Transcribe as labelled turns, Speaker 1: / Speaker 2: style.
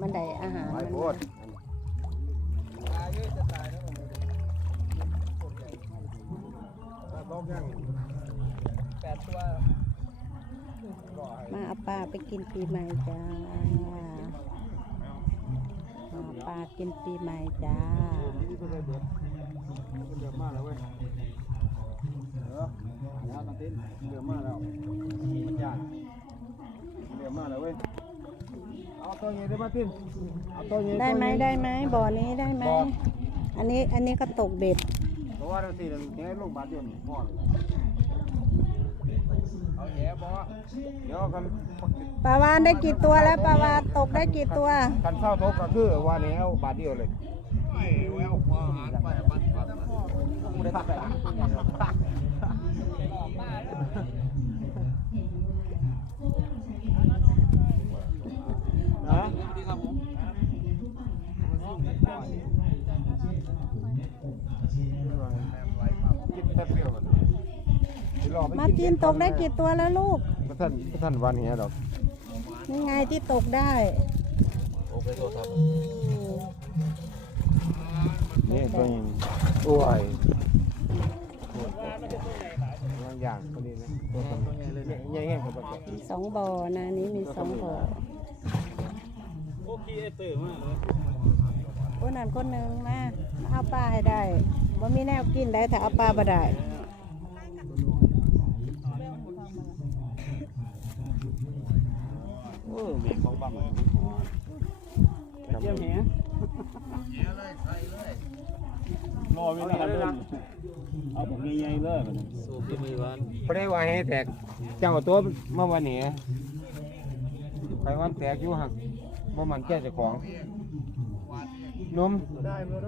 Speaker 1: มันได้อาหารมัน
Speaker 2: โพด
Speaker 3: ตามา
Speaker 1: เอาปลาไปกินปีใหม่จ้าเอาปลากินปีใหม่จ้า
Speaker 2: เดือดมากแล้วเว้ยเออเดือดมากแล้วมันยากเดือดมากแล้วเว้ย เอาตัวใหญ่ได้มาตินเอาตัวใหญ่
Speaker 1: ได้ไหมได้ไหมบ่อนี้ได้ไหมอันนี้อันนี้ก็ตกเบ็ด
Speaker 2: เพราะว่าเราสิเราแค่ลูกบาดเจ็บพ่อเลย
Speaker 3: เอาแย่บอ
Speaker 2: เดี๋ยวกัน
Speaker 1: ปลาวานได้กี่ตัวแล้วปลาวานตกได้กี่ตัว
Speaker 2: กันเศร้าทกก็คือว่าแนวบาดเดียวเลย
Speaker 3: ไม่แววหัวหางไปบ้านบ้านบ้าน
Speaker 2: นะ
Speaker 3: ดีครับผม
Speaker 2: กินแป๊บเดียวกันสิรอไป
Speaker 1: มาจีนตกได้กี่ตัวแล้วลูก
Speaker 2: ก็ท่านก็ท่านวันนี้ดอก
Speaker 1: นี่ไงที่ตกได้
Speaker 3: โอเคโทรศัพท์
Speaker 2: นี่ตัวนี้โอ้ยบางอย่างก็ดีนะตัวตัวใหญ่เลยใหญ่แห้งกับปกติ
Speaker 1: สองบ่อนะนี้มีสองบ่อ
Speaker 3: โอเคเตอร์มากเลย
Speaker 1: คนนั้นคนหนึ่งมาเอาปลาให้ได้บ่มีแนวกินได้ถ้าเอาปลาบ่ได้
Speaker 2: เออมีของบ้างเลยเยี่ยมแหรอเวลาเลยนะเอาผมใหญ่ๆเลย
Speaker 3: สูบยังมีวัน
Speaker 2: ไม่ได้ว่าให้แตกเจ้าตัวเมื่อวันนี้ไปวันแตกอยู่หักบ่มันแก่เจ้าของ นมได้เมื่อ